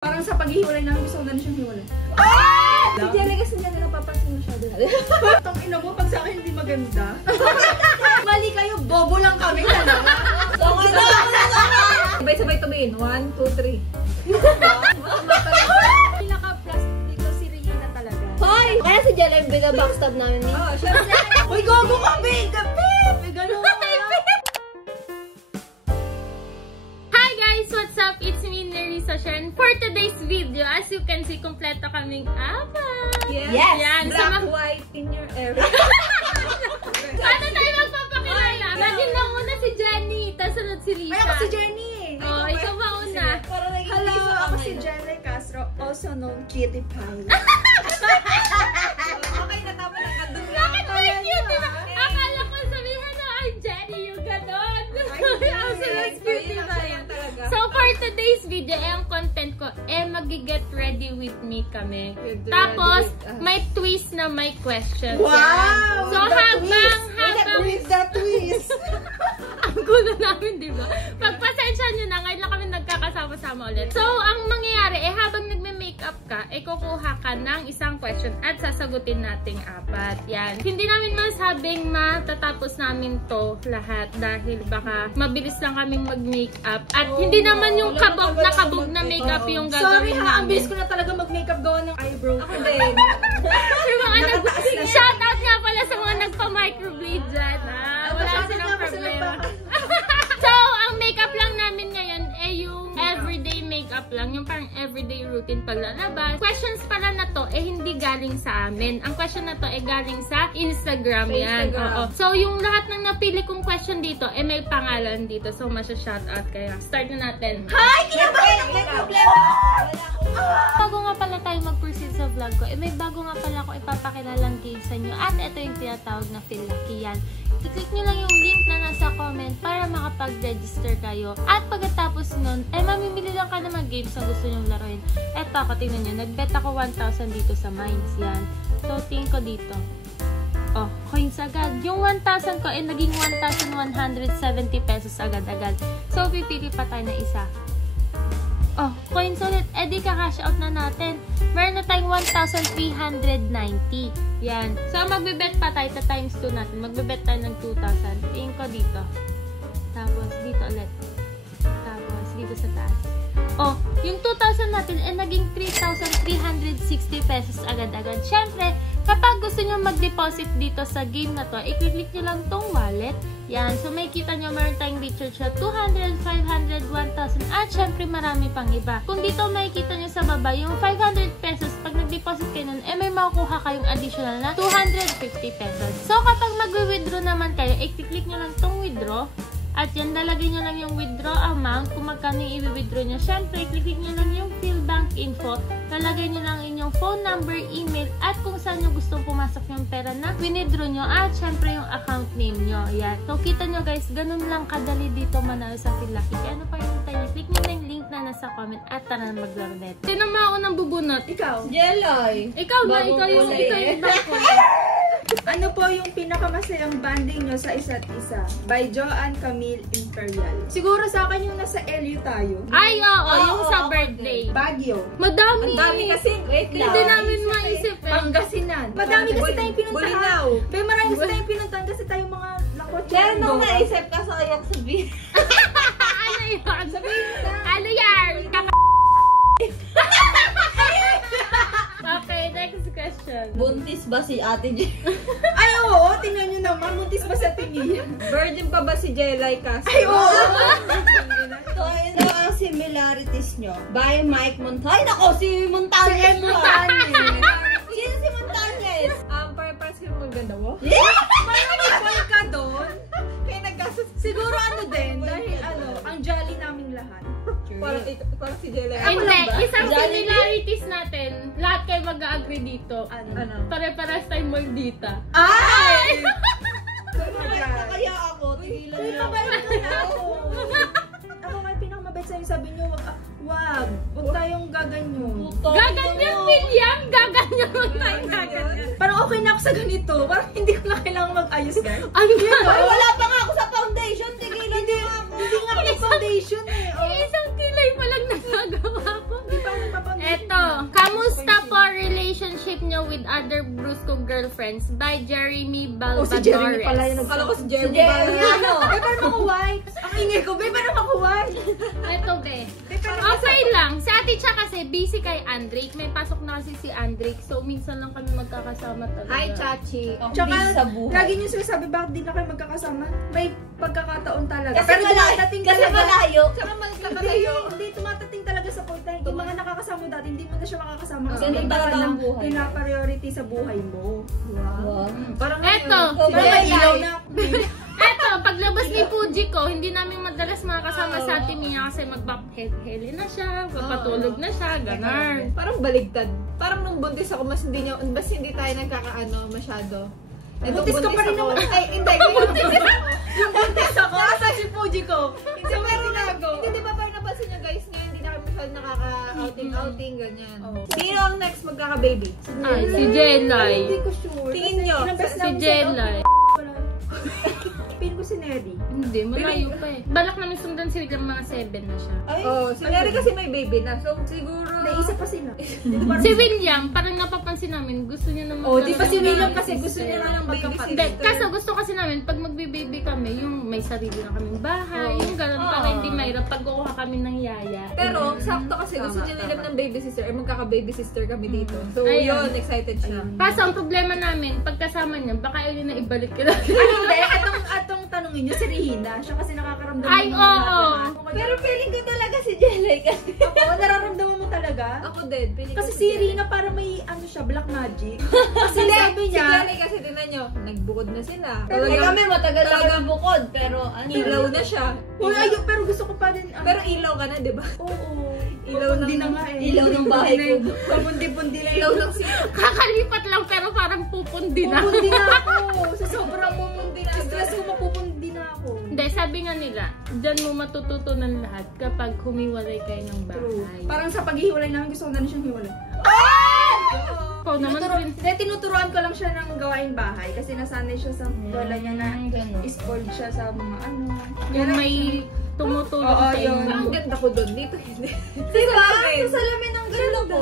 Parang sa paghihiwalay namin, gusto ko na siyang hiwalay. Si Jelly kasi hindi na napapansin masyado. Itong ina mo, pag sa akin hindi maganda. Mali kayo, bobo lang kami. Sabay-sabay tumiin. 1, 2, 3. Pinaka-plus dito si Regina talaga. Hoy! Kaya si Jelly yung binabackstab namin ni. Oo, syempre. Uy, gogo ka, babe! Kapit! May gano'n ka. Hi guys! What's up? It's me, Nerissa Shen. For today's video, as you can see, kompleto kaming apat. Yes! Yan. Black, white in your area. Paano tayo magpapakilala? Lagyan na muna si Jenny, tapos sunod si Lisa. Ay, ako si Jenny! Oh, ikaw ba una? Hello, ako si Jelly Castro, also known Kitty Pie. Okay, natama na ka doon. Bakit ba cute, diba? Akala ko sabihin na, ay Jenny, yung ganon. Also known Cutie Pie. So for today's video, ang content ko, mag-get ready with me kami. Tapos, may twist na may question. Wow! So habang... With that twist! Ang gulo namin, di ba? Pagpasensya nyo na, ngayon lang kami nagkakasama-sama ulit. So, ang mangyayari, habang nagme-makeup ka, kukuha ka ng isang question at sasagutin nating apat. Yan. Hindi namin masabing matatapos namin to lahat dahil baka mabilis lang kaming mag-makeup. At hindi naman yung kabog na makeup yung gagawin namin. Sorry ha, ang bilis ko na talaga mag-makeup gawa ng eyebrow. Ako din. Shoutout nga pala sa mga nagpa-microblade dyan. Wala silang problema. So, ang makeup lang namin ngayon yung everyday makeup lang. Yung parang everyday routine paglalabas. Questions pala na to, hindi galing sa amin. Ang question na to, galing sa Instagram yan. Oo. So, yung lahat ng napili kong question dito, may pangalan dito. So, masya-shoutout kaya. Start na natin. Hi! Kinabahan ako! May problema! Bago nga pala tayo mag-proceed sa vlog ko, may bago nga pala ako ipapakilalang game sa inyo. At ito yung tinatawag na Feel Lucky yan. I-click nyo lang yung link na nasa comment para makapag-register kayo. At pagkatapos nun, mamimili lang ka ng mga games na gusto nyong laruin. Eto ako, tingnan nyo. Nag-bet ako 1,000 dito sa Mines. Yan. So, tingin ko dito. Oh, coins agad. Yung 1,000 ko, naging 1,170 pesos agad-agad. So, pipili pa tayo na isa. Oh, coins ulit. Di ka-cash out na natin. Meron na tayong 1,390. Yan. So, magbe-bet pa tayo. Times 2 natin. Magbe-bet tayo ng 2,000. Tingin ko dito. Tapos, dito ulit. Tapos, dito sa taas. Oh, yung 2,000 natin, naging 3,360 pesos agad-agad. Syempre, kapag gusto nyo mag-deposit dito sa game na to, i-click nyo lang tong wallet. Yan. So, may kita nyo, meron tayong recharge na 200, 500, 1,000, at syempre, marami pang iba. Kung dito makikita nyo sa baba, yung 500 pesos, pag nag-deposit kayo nun, may makukuha kayong additional na 250 pesos. So, kapag mag-withdraw naman kayo, i-click nyo lang tong withdraw. At yan, lalagay nyo lang yung withdraw amount kung magkano yung i-withdraw nyo. Siyempre, click nyo lang yung Fill Bank Info. Lalagay nyo lang inyong phone number, email, at kung saan nyo gustong pumasok yung pera na withdraw nyo. At syempre, yung account name nyo. Yan. So, kita nyo guys, ganun lang kadali dito manalo sa Feel Lucky. Kaya ano pa yung tayo? Click nyo lang yung link na nasa comment at tara na maglaro net. Sino mo ako ng bubunot? Ikaw? Jelly! Ikaw na, ikaw yung dako. Ano po yung pinakamasayang banding nyo sa isa't isa? By Joanne Camille Imperial. Siguro sa akin yung nasa LU tayo. Ay, oo, yung sa birthday. Baguio. Madami. Madami kasi. Wait lang. Hindi namin maisip Pangasinan. Madami kasi tayong pinuntahan. Bulinaw. Pero marami kasi tayong pinuntahan kasi tayong mga nakotse. Meron nang naisip ka sa ayang sabihin. Ano yun? Sabihin mo na. Ano yan? Okay, next question. Buntis ba si Ate J? Ay, oo. Tingnan nyo naman. Muntis ba sa tingin? Virgin pa ba si Jelly Castro? Ay, oo. So, ayun daw ang similarities nyo. By Mike Montañez. Nako, si Montañez. Si Montañez. Sino si Montañez? Parang yung maganda mo? Yeah! Parang ka doon. Kaya nagkasos. Siguro ano din. Dahil ang jolly naming lahat. Parang si Jelly. Hindi, isang similarities natin, lahat kayo mag-agree dito. Ano? Pare-paras tayong maldita. Ay! Mabait na kaya ako. Tigilan niyo ako. Ako nga pinakamabait sa'yo. Sabi niyo, wag tayong gaganyo. Gaganyan, William! Gaganyan mo tayong gaganyan. Parang okay na ako sa ganito. Parang hindi ko na kailangan mag-ayos, guys. Ano yan? Ay, wala pa nga ako sa foundation. Tigilan niyo ako. Hindi nga may foundation eh. Isang kilay pa lang nagagawa ko. Hindi pa i-like nyo with other Brusco girlfriends by Jeremy Balbadores. Si Jeremy pala yun. Akala ko si Jeremy. Ano? Paano makuwipes? Ang ingay ko, paano makuwipes? Ito, be. Okay lang. Si Ate Cha kasi busy kay Andrik. May pasok na kasi si Andrik. So, minsan lang kami magkakasama talaga. Hi, Chachi. Tsaka, sa buhay. lagi niyo sinasabi, bakit di na kayo magkakasama? May pagkakataon talaga. Kasi Pero dumatating kasi talaga. malayo. Hindi, tumatating talaga sa point na yung mga nakakasama dati, hindi mo na siya makakasama. Kasi Ganun iba talaga ka ang ng buhay. pina-priority sa buhay mo. Wow. Parang Eto. Parang ilaw na. Eto, paglabas ni Fuji ko, hindi namin madalas makakasama sa Ate Mia kasi magpapaheli na siya, magpapatulog na siya, ganar. Parang baligtad. Parang nung buntis ako, mas hindi tayo nagkakaano masyado. Buntis ka pa rin naman. Ay, hindi. Yung buntis ako, asa si Fuji ko. Hindi, meron ako. Hindi, di ba parang napansin nyo guys, ngayon hindi na kami masyado nakaka-outing, ganyan. Sino ang next magkaka-baby? Ay, si Jelay. Hindi ko sure. Tingin nyo. Si Jelay. Pin ko si Neri. Hindi, malayo pa eh. Balak namin sundan si William, mga 7 na siya. Ay, si Neri kasi may baby na. So, siguro... Naisip pa sila. Si William, parang napapansin namin, gusto niya naman. Oh, di ba si William kasi gusto niya lang ng magkapatid. Hindi, kaso gusto kasi namin, pag magbe-baby kami, yung may sarili na kaming bahay, yung gano'n, para hindi mahirap pag kukuha kami ng yaya. Pero, sakto kasi gusto niya nilang ng baby sister, eh magkaka-baby sister kami dito. So, Ayun. yun, excited siya. Kaso ang problema namin, pagkasama niya, baka yun na ibalik ka lang. Hindi, atong tanungin niyo si Rihina. Siya kasi nakakaramdaman Ay, ng oo. lahat. Pero feeling ko talaga si Jelay kasi. Ako, nararamdaman mo talaga? Ako din. Kasi si Rina para may ano siya, black magic. Kasi sabi Si niya, Jelay kasi tinan nyo, nagbukod na sila. kami matagal na talagang kami bukod, pero ano? ilaw na siya. uy, ayun, pero gusto ko pa din. Pero ilaw ka na, di ba? Oo. Ilaw Pabundi ng- na nga eh. ilaw ng bahay ko. Pabundi-bundi na Ilaw ng sila. Kakalipat lang, pero parang pupundi na. Pupundi na ako. Sa sobrang pupundi na. Stress ko, mapupundi na ako. Hindi, sabi nga nila, dyan mo matututunan lahat kapag humiwalay kayo ng True. bahay. Parang sa paghihiwalay namin, gusto ko na siyang hiwalay. Ikaw naman, Tinuturuan ko lang siya ng gawain bahay kasi nasanay siya sa lola niya na ganun. spoiled siya sa mga ano. yung may tumutulong Oo, sa yun. inyo. Ang ganda ko doon. Dito hindi. Diba? Sa salamin ang ganda ko.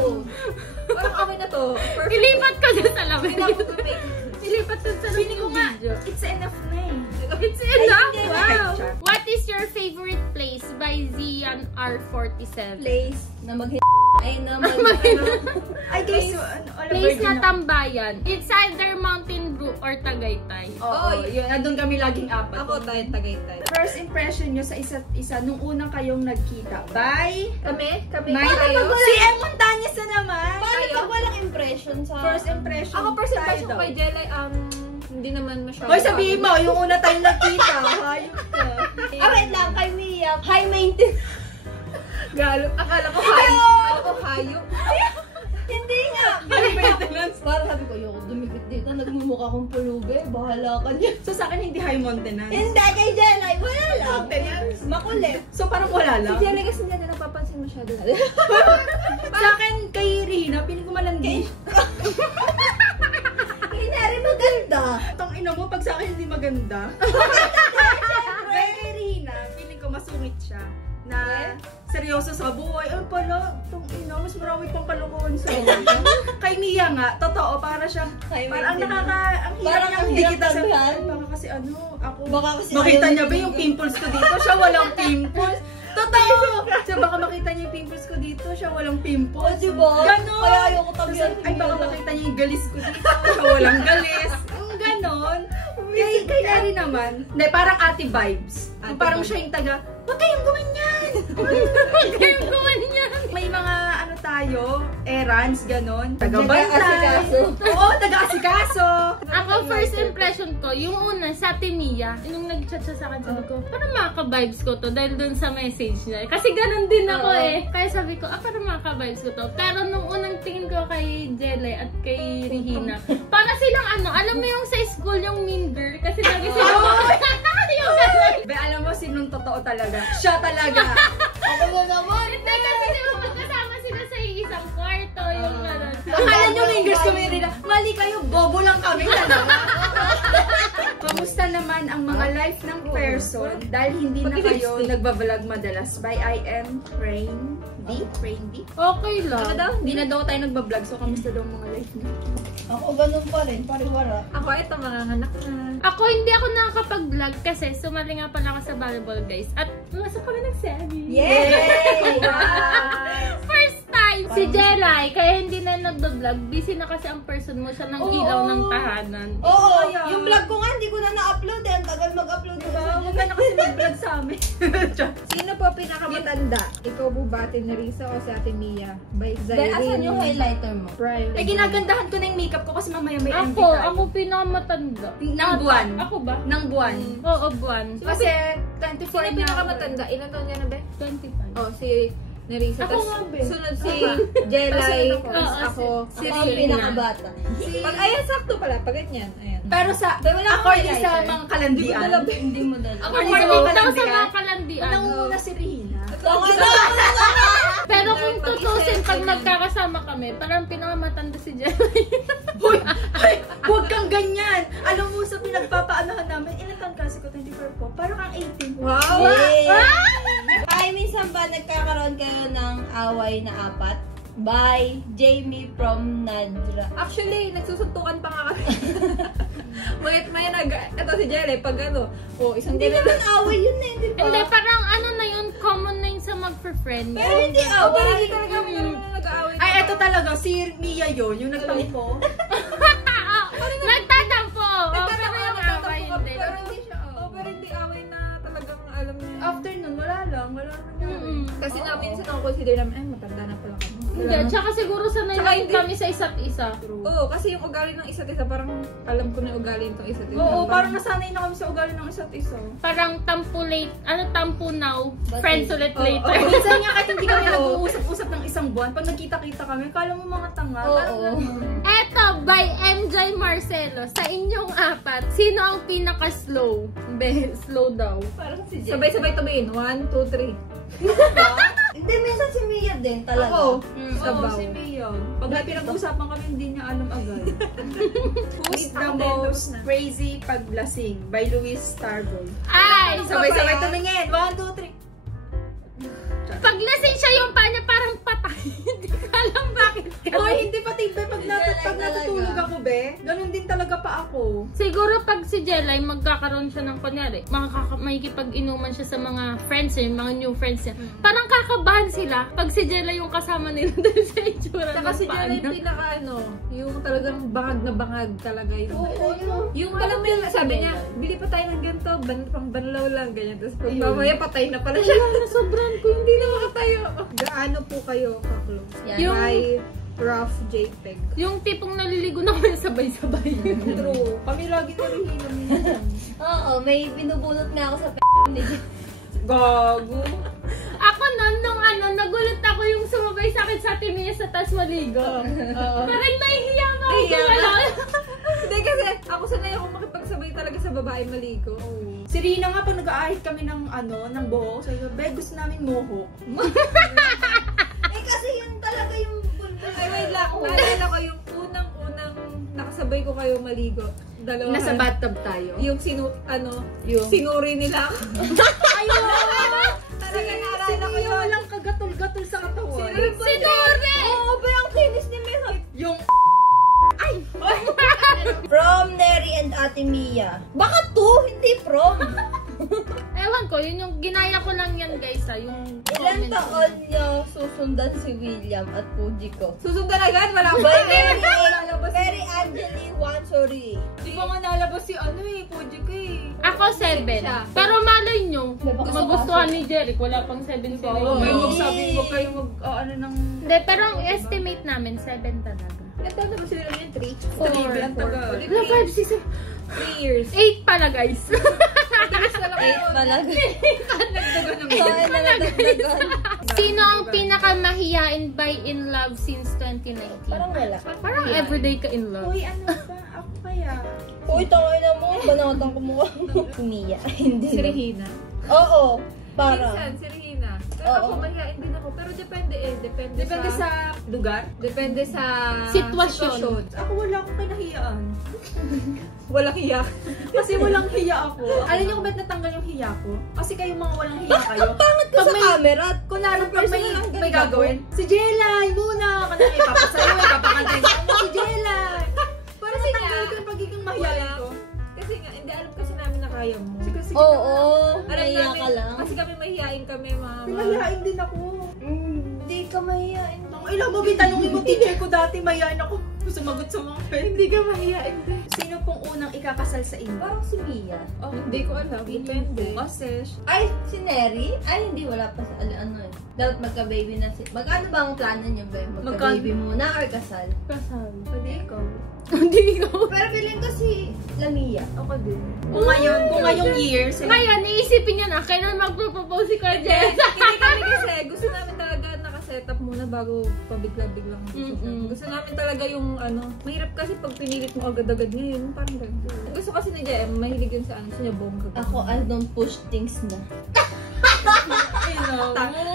Parang okay na to. Perfect. Ilipat ko dyan sa lamin. Hindi na ako make. Ilipat ko sa lamin yung video. It's enough na eh. It's enough! Ay, Wow! siya. What is your favorite place by Zian R47? Place na ay naman. Ay guys, ano, Place na tambayan. It's either Mountain Brew or Tagaytay. Oo, yun. Nandun kami laging apat. Ako tayo, Tagaytay. First impression nyo sa isa't isa nung unang kayong nagkita. Bye! Kami? May tayo? Si M. Montañez na naman! Paano pag walang impression sa... First impression. Ako first impression tayo ko kay Jelay, hindi naman masyado. Hoy, sabihin mo, yung una tayong nagkita. Hayop ka. wait lang, kay Mia, high maintenance. Galot. Akala ko hayop. Hindi nga. High maintenance. Parang sabi ko, yoko, dumikit dito, nagmumukha kong pulube, bahala ka niya. So sa akin, hindi high maintenance. Hindi, kay Jelay, wala lang. Maintenance. Makulit. So parang wala lang. Si Jelay kasi hindi na napapansin masyado. Sa akin, kay Rina, piling ko malandi. Hinari maganda. Tang ina mo, pag sa akin hindi maganda. Kaya kay Rina, piling ko masungit siya. Na seryoso sa buhay. Ay pala, tang ina, mas marami pang kalokohan sa akin. Kay Mia nga, totoo, para siyang, High parang maintenance. ang hirap Parang niyang ang hindi hirap kita sa... tabihan. Baka kasi ano, ako... Baka kasi makita ayaw niya ba niya yung dito. pimples ko dito? Siya walang pimples. Totoo! Siya baka makita niya yung pimples ko dito, siya walang pimples. O, diba? Ganon! Kaya ayoko tabihan Tapos, ay baka makita niya yung galis ko dito, siya walang galis. Yung ganon. Kay Larry naman, hindi, parang ate vibes. Ate Parang vibes. siya yung taga, huwag kayong gumanyan! Huwag kayong gumanyan. May mga ano tayo, errands, ganon. Taga-bantay. Taga-asikaso. Oo, taga-asikaso. Ako, first impression ko, yung una, sa Ate Mia, nung nag-chat siya sa akin, sabi ko, parang makaka-vibes ko to dahil dun sa message niya. Kasi ganun din ako eh. Kaya sabi ko, parang makaka-vibes ko to. Pero nung unang tingin ko kay Jelay at kay Regina, para silang ano, alam mo yung sa school, yung mean girl, kasi lagi sila yung ganun. Be, alam mo, sinong totoo talaga? Siya talaga. Ako na naman. Hindi, kasi di ba magkasama sila sa isang kwarto, yung gano'n. Akala nyo fingers kami rin na, mali kayo, bobo lang kami talaga. Kamusta naman ang mga life ng person dahil hindi na kayo nagbablog madalas by I am Rain? Friendly? Friendly? Okay lang. Ano daw? Hindi na daw tayo nagbablog, so kamusta daw mga life niyo? Ako ganun pa rin, pariwara. Ako, ito, mga anak na. Ako hindi ako nakakapag-vlog kasi sumali nga pala ako sa volleyball guys. At masok kami ng semi. Yay! First time! Si Jelay, kaya hindi na nagbablog. Busy na kasi ang person mo siya ng ilaw ng tahanan. Oo, Kaya. yung vlog ko nga, hindi ko na na-upload eh. Ang tagal mag-upload ko. Huwag ka na kasi mag-vlog sa amin. Sino po pinakamatanda? Ikaw po ba, Ate Nerissa o si Ate Mia? By Dahil asan Zyrene. yung highlighter mo? Prime. Eh, ginagandahan ko na yung makeup ko kasi mamaya may MV Ako, tayo. ako pinakamatanda. Ng buwan. Ako ba? Ng buwan. Oo, buwan. Kasi Sino 24 na pinakamatanda? Ilan taon niya na, be? 25. Oh, si Nerissa. Ako Tas nga, be. sunod si Jelay. Ako. Tas Oo, ako. si Ako ang Rina. pinakabata. Pag, ayan, sakto pala. Pag ganyan. Ayan. Pero sa, Wala akong according sa highlighter. mga kalandian, Hindi mo dala. according sa mga According daw sa kalandian, mga kalandian. nangunguna si Rina. Pero kung tutusin pag magkakasama kami, parang pinakamatanda si Jelay. Hoy! Huwag kang ganyan! Alam mo, sa pinagpapaanohan namin, ilan taon kasi ko? 24 po. Parang kang 18. Wow! Ay, minsan ba nagkakaroon kayo ng away na apat? By Jamie from Nadra. Actually, nagsusuntukan pa nga kami. May ito si Jelay, pag ano, isang Hindi ganun. naman away yun eh, di ba? Hindi, parang ano na yun, common na yun sa mag-friend. Pero hindi Oh, pero away. hindi talaga kami nag-aaway. Ay, eto talaga, si Mia yun, yung nagtampo. Nagtatampo! Oh, pero yung Nagtatampo away kami, hindi. pero hindi siya, pero hindi away na talagang alam niya. After nun, wala lang. Kasi namin sa consider namin, ay, matanda na pala kami. Hindi, tsaka siguro sanay Tsaka lang hindi- kami sa isa't isa. Oo, kasi yung ugali ng isa't isa, parang alam ko na yung ugali ng isa't isa. Oo, parang nasanay na kami sa ugali ng isa't isa. Parang tampo late, tampo now, But friends ulit Oo, later. Minsan nga kahit hindi kami nag-uusap-usap ng isang buwan, pag nagkita-kita kami, kala mo mga tanga. Parang Oo. ganun. Eto, by MJ Marcelo, sa inyong apat, sino ang pinaka-slow? Slow daw. Parang si Jamie. sabay-sabay tumiin. 1, 2, 3. Hindi, minsan si Mia din talaga. Ako. Oo, si Mia. Pag may pinag-usapan kami, hindi niya alam agad. Who's the most crazy paglasing? By Luis Starboy. Ay! Sabay-sabay tumingin. 1, 2, 3. Pag lasing siya yung pa niya, parang patay. Hindi ko alam bakit Hoy, hindi pa tibay pag natutulog ako, be. Ganun din talaga pa ako. Siguro pag si Jelay, magkakaroon siya ng kunyari, makikipag-inuman siya sa mga friends niya, yung mga new friends niya. Parang kakabahan sila pag si Jelay yung kasama nila dahil sa itsura Saka si ng Jelay paano. yung pinaka yung talagang bangag na bangag talaga yun. Oo, yun. Yung alam mo yun, sabi niya, bili pa tayo ng ganito, pang banlaw lang, ganyan. Tapos pag Ayun. mamaya patay na pala siya. Nasobran ko, hindi na makatayo. Gaano po kayo ka-close? Yan. Yung- By Rough JPEG. Yung tipong naliligo na kayo sabay-sabay. True. Kami lagi na rin minsan. Oo, may binubulot nga ako sa ni Gago. Ako nung nagulat ako yung sumabay sa akin sa Ate Mia sa taas maligo. Parang nahihiya ako. Nahihiya ka? Wala. Hindi kasi, ako sanay ako makipagsabay talaga sa babae maligo. Si Rina nga, pag nag-aahit kami ng buhok, sabi ko, be, gusto namin mohok. Eh kasi yun talaga yung bulbul. Ay, wait lang. Naalala ko yung unang-unang nakasabay ko kayo maligo. Dalawa. Nasa bathtub tayo. Yung Yung- sinuri nila ako. Ayun! Talaga naalala ko Sino yun. walang kagatol-gatol sa katawan? Sinuri! Oo, ba ang kinis ni Mia? Yung From Neri and Ate Mia. Baka hindi from. Ewan ko, yun yung ginaya ko lang yan guys yung Ilan comment. taon niya susundan si William at Fuji ko? Susundan agad, wala ko. By Mary Angeline Wansori. Di ba nga nalabas si Puji ko Ako 7. Pero malay nyo, magustuhan ni Jeric, wala pang 7 sila. Oo, may Yes. magsabi mo kayo ng... Hindi, pero ang estimate namin, 7 talaga. Ito na ba sila yung 3? Tribe, ang tagal. 5, 6, 3 years. 8 pala guys. Matigas na lang yun. Malaga. Nagdagan ng So, nagdagdagan. Sino ang pinakamahiyain by in love since 2019? Parang wala. Parang everyday ka in love. Uy, ano ba? Ako kaya? Uy, tangay na mo. Banatang kumuha mo. Mia. Hindi. Si Regina. Oo. Parang. Minsan, si Regina. Pero ako, mahihain din ako. Pero depende eh. Depende sa lugar. Depende sa Sitwasyon. Ako wala akong kinahiyaan. Walang hiya. Kasi walang hiya ako. Alam niyo kung ba't natanggal yung hiya ko? Kasi kayo mga walang hiya kayo. Pangit ka sa camera. Kunwari pag may gagawin, si Jelay muna! Kanang ipapasayo, ipapakantay ko. Si Jelay! Para sa tanggal ko yung pagiging mahiyain ko. Kasi nga, hindi alam kasi namin na kaya mo. Sige, Oo, Alam mahiya namin, ka lang. kasi kami mahihain kami, mama. mahihain din ako. Hindi ka mahihain. Ilang mo, tanongin mo teacher ko dati, mahihain ako. Sumagot sa mga friend. Hindi ka mahihain din. Sino pong unang ikakasal sa inyo? Parang si Mia. Oh, Hindi ko alam. Depende. Kasi, Ay, si Neri? Ay, hindi, wala pa sa ano eh. Dapat magka-baby na si... Magkano ba ang plano niyo ba? Magka-baby muna or kasal? Kasal. pwede ikaw. Hindi ko. Pero feeling ko si Lamia. Ako din. Kung ngayong year, Ngayon, iisipin niya na, kailan magpropose si Kuya Jess? Hindi kami kasi, gusto namin talaga nakasetup muna bago pabigla-biglang. Gusto namin talaga yung ano, mahirap kasi pag pinilit mo agad-agad ngayon, parang ganito. Gusto kasi ni JM, mahilig yun sa ano, sa niya bongga. Ako, I don't push things na.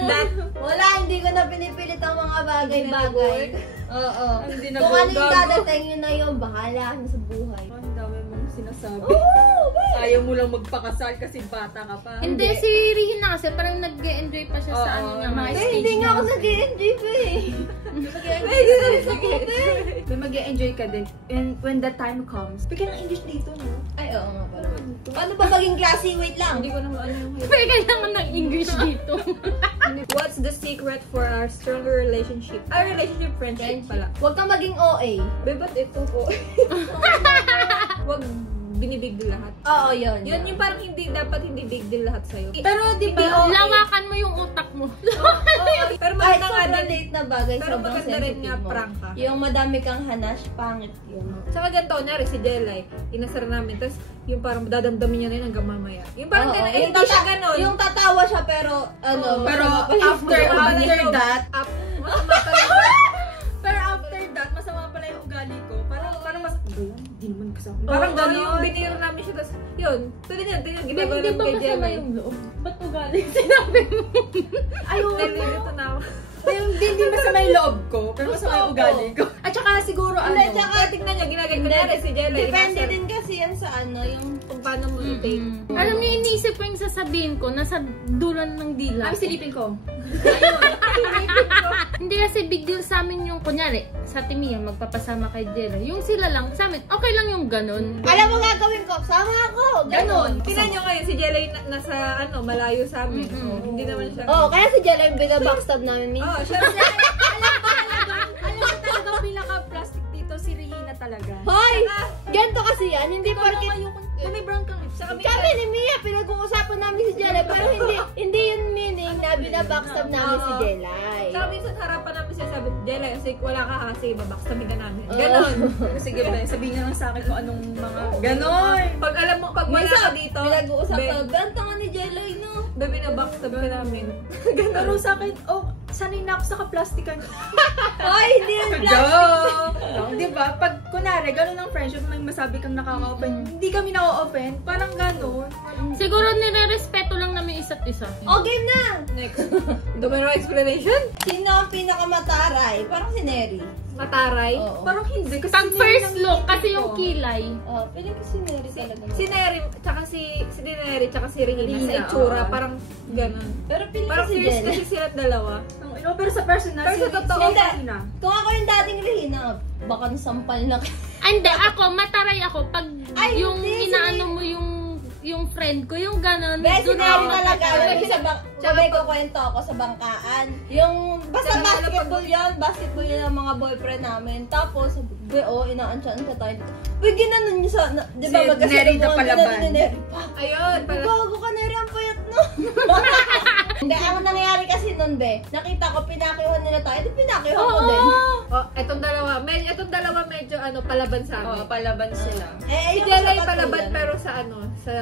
That, Wala, hindi ko na pinipilit ang mga bagay-bagay. Oo. Hindi Kung ano yung nagagawa. dadating, yun na yung bahala na sa buhay. Ang dami mong sinasabi. Oh, Ayaw mo lang magpakasal kasi bata ka pa. Hindi, si Rihina kasi parang nag-enjoy pa siya sa Oo, ano niya. mga mga Eh, stage hindi nga ako niya. nag-i-enjoy pa eh. May mag-e-enjoy ka din. And when that time comes, bigyan ng English dito, no? Ay, oo nga pala. Paano ba maging classy? Wait lang. hindi ko naman ano yung Pero kailangan ng English dito. What's the secret for our stronger relationship? Our relationship friendship pala. Huwag kang maging OA. Be, ba't ito po? Wag binibig deal lahat. Oo, yun. Yun yung parang dapat hindi big deal lahat sa'yo. Pero di ba, Lawakan mo yung utak mo. Pero Ay, maganda nga sobrang din. late na bagay. Pero Sobrang maganda rin sensitive nga mo. prank ka. Yung madami kang hanash, pangit yun. Saka ganito, nyari si Jelay, inasar namin, tapos yung parang dadamdamin niya na yun hanggang mamaya. Yung parang Oo, ganun, hindi siya ganon. Yung tatawa siya pero, ano, Oo. pero masama pala yung after ugali. that, masama talaga. pero after that, masama pala yung ugali ko. Parang mas, hindi naman kasama. Parang Parang gano'n yung gano'n. biniro namin siya, tapos yun, tuloy niya, tingnan, Hindi ginagawa ba namin kay masama Jelay. yung loob? Ba't ugali? Sinabi mo. Ayaw Nalilito na ako. Hindi masama yung loob ko, pero masama yung ugali ko. At saka siguro Hindi, ano, tsaka, Tingnan niya, ginagay ko nyari si Jelay. depende inasar. din kasi yan sa ano, yung Kung paano mo i-take. Alam niyo, iniisip ko yung sasabihin ko, nasa dulan ng dila. ang silipin ko. Hindi kasi big deal sa amin yung, kunyari, sa Timia, magpapasama kay Jella. Yung sila lang, sa amin, okay lang yung ganun. alam mo gagawin ko, sama ako, ganon. Tingnan niyo ngayon, si Jelay nasa, ano, malayo sa amin. So, hindi naman siya. Oo, kaya si Jella yung binabackstab namin minsan. Oo, siya. Alam mo talagang pinaka-plastic dito si Regina talaga. Hoy! Ganito kasi yan, hindi porkit... May brown kang lips. Kami ni Mia, pinag-uusapan namin si Jelay, pero hindi yun meaning na binabackstab namin si Jelay. Saka minsan harapan namin siya sabi, Jelay, kasi wala ka kasi, babaksabi ka namin. Ganon. Sige, be, sabihin niyo lang sa akin kung anong mga ganon. Pag alam mo, pag wala ka dito, Pinag-uusapan, ganta nga ni Jelay, no? Baby, nabaksabi ka namin. Pero sa akin, sanay na ako sa kaplastikan. Hoy, hindi yun plastic. Joke! Di ba? Pag, kunwari, gano'n ang friendship, may masabi kang nakaka-open, hindi kami na-open, parang gano'n. Siguro nire-respeto lang namin isa't isa. O, game na! Next. Dumi no explanation? Sino ang pinakamataray? Parang si Neri. Mataray. Oo. Parang hindi. Kasi Pag hindi first nang- look, kasi yung kilay. Oh, piling ko si Neri talaga. Si Neri, tsaka si Neri, tsaka si Regina, sa Regina, itsura, oo. parang gano'n. Pero piling ko Parang si fierce Jelay. kasi sila't dalawa. Pero sa personal, Pero sa totoo, si hindi. Regina. Kung ako yung dating Regina, baka nasampal na ka. Hindi, ako, mataray ako. Pag Ay, yung hindi, inaano mo yung friend ko, yung ganon. Best si doon Neri ako talaga. mataray. Sabay ko kwento ako sa bangkaan. Yung, basta basketball yun ang mga boyfriend namin. Tapos, sabi ko, inaansya-ansya tayo dito. Uy, ginanon niyo sa, di ba Si magkasama Neri na mo, palaban. ginanon ni Neri. Ayun, pala. Bago ka, Neri, ang payat no. Hindi, ang nangyayari kasi nun, be, nakita ko, pinakihan nila tayo, di pinakihan ko din. Oh, etong dalawa medyo ano, palaban sa amin. Oo, palaban sila. Eh, Si ayoko Jelay sa palaban patulan. pero sa ano, sa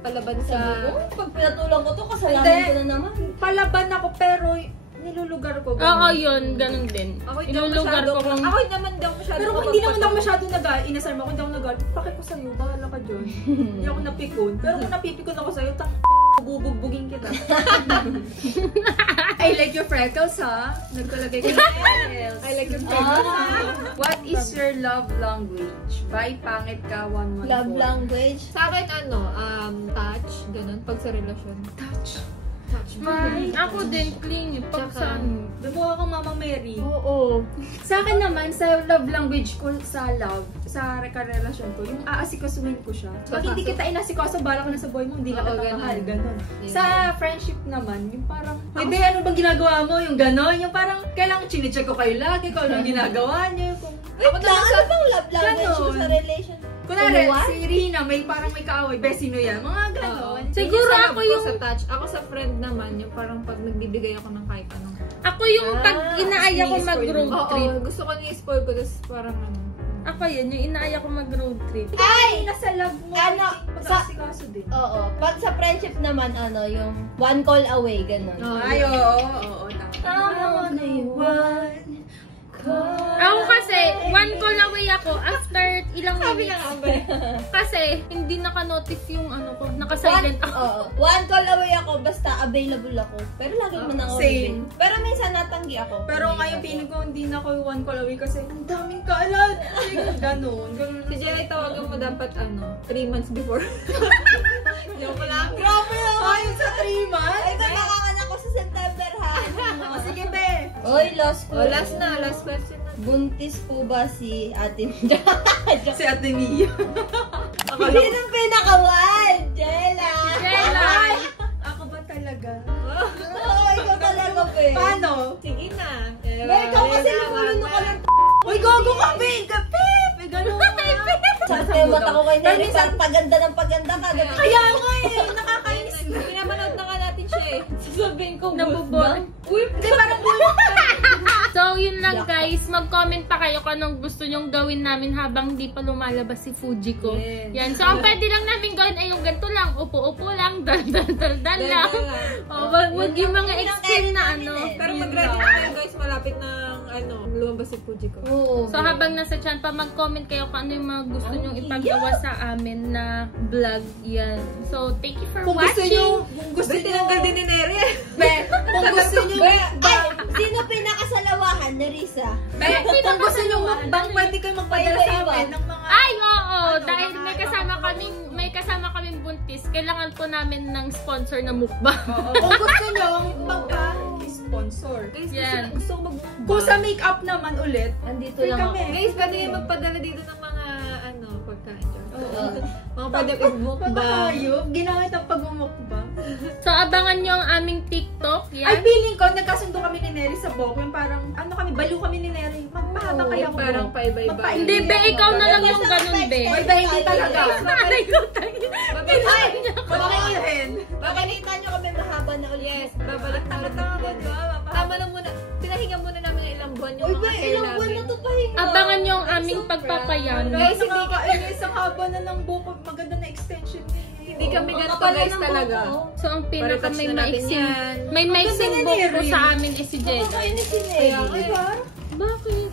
palaban sa... Sabi ko, pag pinatulang ko to, kasalanan Hindi. ko na naman. Palaban ako, pero nilulugar ko. Oo, yun, ganun din. Ako hindi ako Inulugar masyado, ko kung... ako naman daw masyado. Pero kung hindi naman ako masyado inasar mo, kung hindi ako nagal, pake ko sa'yo, bahala ka dyan. Hindi ako napikon. Pero kung napipikon ako sa'yo, bubugbugin kita. I like your freckles, ha? Nagkalagay ko ng freckles. I like your freckles. What is your love language? Bye, pangit ka, 114. Love language. Sa akin, touch, ganun, pag sa relasyon. Touch. Touch. Bye. Ako din, clingy. Pag Tsaka, sa ano. Bumuha kang Mama Mary. Oo. Sa akin naman, sa love language ko, sa karelasyon ko, yung aasikasuhin ko siya. Pag hindi kita inasikaso, bala ka na sa boy mo, hindi na Oo, kita mahal, ganun. Yeah. Sa friendship naman, yung parang, hindi, ano bang ginagawa mo? Yung ganun, yung parang, kailangan chine-check ko kayo lagi, kung anong ginagawa niyo, kung... Wait lang, ano bang love language mo Ganon. sa relation? Kunwari, What? si Rina, may parang may kaaway, sino yan? Mga ganon. Siguro Yun sa ako love ko yung... sa touch. Ako sa friend naman, yung parang pag nagbibigay ako ng kahit anong. Ako yung pag inaaya ko ini-spoil mag-road Oo, trip. gusto ko ni-spoil ko, tapos parang Ako yun, yung inaaya ko mag-road trip. Ay! Nasa love mo, Ano, pag-aasikaso din. Oo. Pag sa friendship naman, yung one call away, ganun. Ay, oo. Tama na yung one call. Ako kasi, one call away ako after ilang minutes. Kasi, hindi naka-notice yung ano ko, naka-silent ako. Oo. One call away ako, basta available ako. Pero lagi naman ako Same. available. Pero minsan natanggi ako. Pero ngayon, feeling ko hindi na ako one call away kasi ang daming kaalat. Ganon. Si Jelay, tawagan mo dapat 3 months before. Yung lang. Grabe naman! Ayun sa 3 months? Ay, nakakanak ko sa September, ha? Sige, be. Oy, last Oh, last question na. Buntis po ba si Ate Si Ate Mia. Sino pinaka-wild? Jella! Jelay! Ako ba talaga? Oo, ikaw talaga, be. Paano? Sige na. Be, ikaw kasi lumuluno ka ng Uy, gogo ka, be! Kapip! May ganon nga. Sabi yung mata ko kay Pero Neri, minsan- paganda ng paganda ka. Kaya nga nakakainis na. Pinapanood na nga natin siya eh. Sasabihin ko, Nabubot. Uy, Hindi, parang bulak ka. So, yun lang guys. Mag-comment pa kayo kung anong gusto nyong gawin namin habang hindi pa lumalabas si Fujiko. Yes. Yan. So, ang pwede lang namin gawin ay yung ganito lang. Upo-upo lang. Dal-dal-dal lang. Wag yung mga extreme na ano. Pero mag-ready na tayo guys, malapit ng lumabas si Fujiko. Oo. So, habang nasa chan pa, mag-comment kayo kung ano yung mga gusto nyong ipagawa sa amin na vlog. Yan. So, thank you for Kung gusto watching. nyo, kung gusto nyo, Tinanggal din ni Neri eh. be, kung gusto nyo, Ay, sino pinakasalawahan? Nerissa. be, kung gusto nyo mukbang, pwede kayo magpadala sa amin ng mga... Ay, oo! Dahil may kasama kaming buntis, kailangan po namin ng sponsor na mukbang. Kung gusto nyo, mukbang ka, sponsor. Guys, Yan. gusto ko Kung sa makeup naman ulit, Andito free lang ako. kami. Guys, pwede yung magpadala dito ng mga pagkain dyan. Oo. Mga pwede i-mukbang. Pagkakayop, ginamit ang pag-mukbang. So, abangan nyo ang aming TikTok. Ay, Yan. feeling ko, nagkasundo kami ni Neri sa Boko. Yung parang, baliw kami ni Neri. Magpahaba kaya ako. Parang paiba-iba. Hindi, be, ikaw na lang yung ganun, be. Ay, ba, hindi talaga. Ay, ko tayo. Ay! Pagkakihin. Babalikan nyo kami mahaba na ulit. Yes, babalik na ulit natin. Tama lang muna. Pinahinga muna namin ng ilang buwan yung Uy, mga be, hair ilang buwan na namin. to pahinga. Abangan nyo ang aming pagpapayan. Guys, hindi ka isang haba na ng buko. Maganda na extension niya. Hindi kami ganito guys talaga. So, ang pinaka Paretouch may na natin maiksing, yan. may maiksing Ang ganda book ni po Neri. sa amin is si Jelay. Kaya ni si Kaya Neri. nga. Bakit?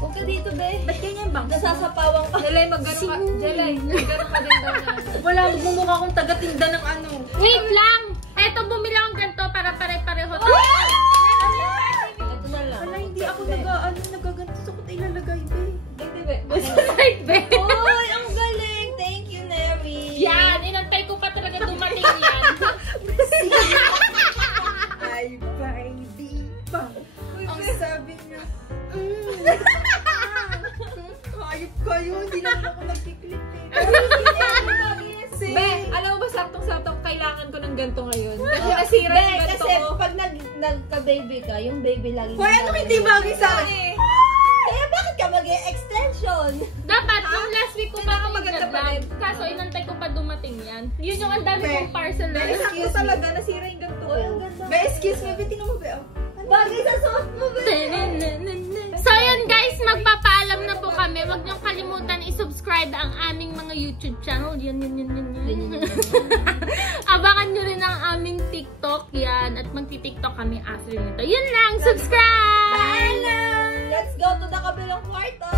Huwag ka dito, be. Ba't ganyan bang? Nasasapawang ka. Jelay, mag-gano ka. Jelay, mag-gano ka din daw na. Wala, magmumukha akong taga-tinda ng ano. Wait lang! Eto, bumili akong ganito para pare-pareho. Ito na lang. Wala, hindi ako nagaganto sa kuta ilalagay, be. Hindi be. Side, be. Uy, ang galing. Thank you, Neri. Yan! Inantay ko pa talaga dumating yan. Ay, baby pa. Ang sabi niya, hayop kayo, hindi naman ako nagkiklik eh. Be, alam mo ba saktong-saktong kailangan ko ng ganito ngayon? Kasi nasira yung ganito Kasi ko. pag nagka-baby ka, yung baby lagi Hoy, ano hindi bagay sa akin? Kaya bakit ka mag-extension? Dapat, yung last week ko pa ito maganda pa nag-vlog. rin. Kaso, inantay ko pa dumating yan. Yun yung ang dami Be, kong parcel na. Sakto talaga, nasira yung ganito ko. Uy, ang ganda. Ba, excuse me, be, tingnan mo ba? Bagay sa suot mo, be. So yun guys, magpapaalam na po kami. Huwag niyong kalimutan i-subscribe ang aming mga YouTube channel. Yan. Abangan niyo rin ang aming TikTok. Yan. At magti-TikTok kami after nito. Yun lang. Subscribe! Let's go to the kabilang kwarto.